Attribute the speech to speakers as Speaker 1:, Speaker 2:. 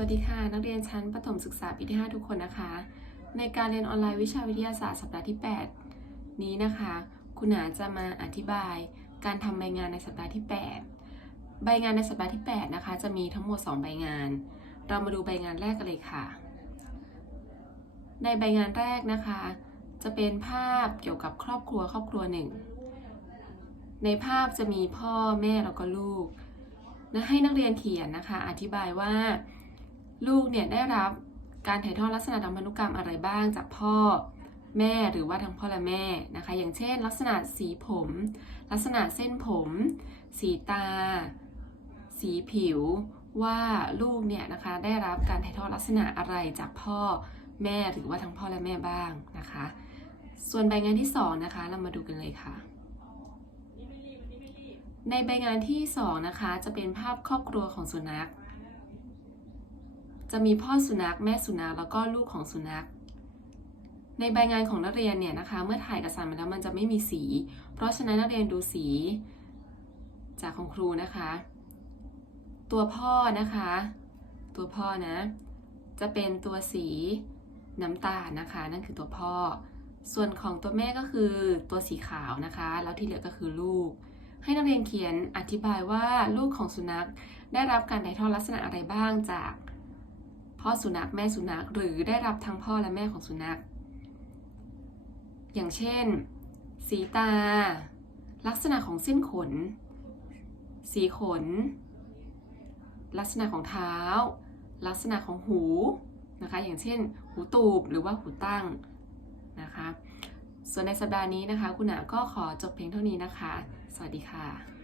Speaker 1: วัสดีค่ะ นักเรียนชั้นประถมศึกษาปีที่ 5 ทุกคนนะคะ ในการเรียนออนไลน์วิชาวิทยาศาสตร์สัปดาห์ที่ 8 นี้นะคะ คุณหนาจะมาอธิบายการทำใบงานในสัปดาห์ที่ 8 ใบงานในสัปดาห์ที่ 8 นะคะ จะมีทั้งหมด 2 ใบงาน เรามาดูใบงานแรกกันเลยค่ะ ในใบงานแรกนะคะ จะเป็นภาพเกี่ยวกับครอบครัวครอบครัวหนึ่ง ในภาพจะมีพ่อแม่แล้วก็ลูก และให้นักเรียนเขียนนะคะ อธิบายว่า ลูกเนี่ยได้รับการถ่ายทอดลักษณะทางพันธุกรรมอะไรบ้างจากพ่อแม่หรือว่าทั้งพ่อและแม่นะคะ อย่างเช่น ลักษณะสีผม ลักษณะเส้นผม สีตา สีผิว ว่าลูกเนี่ยนะคะได้รับการถ่ายทอดลักษณะอะไรจากพ่อแม่หรือว่าทั้งพ่อและแม่บ้างนะคะ ส่วนใบงานที่สองนะคะเรามาดูกันเลยค่ะ ในใบงานที่สองนะคะจะเป็นภาพครอบครัวของสุนัข จะมีพ่อสุนัขแม่สุนัขแล้วก็ลูกของสุนัข ในใบงานของนักเรียนเนี่ยนะคะ เมื่อถ่ายเอกสารมาแล้วมันจะไม่มีสี เพราะฉะนั้นนักเรียนดูสีจากของครูนะคะ ตัวพ่อนะคะ ตัวพ่อนะ จะเป็นตัวสีน้ำตาลนะคะ นั่นคือตัวพ่อ ส่วนของตัวแม่ก็คือตัวสีขาวนะคะ แล้วที่เหลือก็คือลูก ให้นักเรียนเขียนอธิบายว่าลูกของสุนัขได้รับการถ่ายทอดลักษณะอะไรบ้างจาก พ่อสุนัขแม่สุนัขหรือได้รับทั้งพ่อและแม่ของสุนัข อย่างเช่น สีตา ลักษณะของเส้นขน สีขน ลักษณะของเท้า ลักษณะของหูนะคะ อย่างเช่น หูตูบหรือว่าหูตั้งนะคะ ส่วนในสัปดาห์นี้นะคะ คุณหนาก็ขอจบเพียงเท่านี้นะคะ สวัสดีค่ะ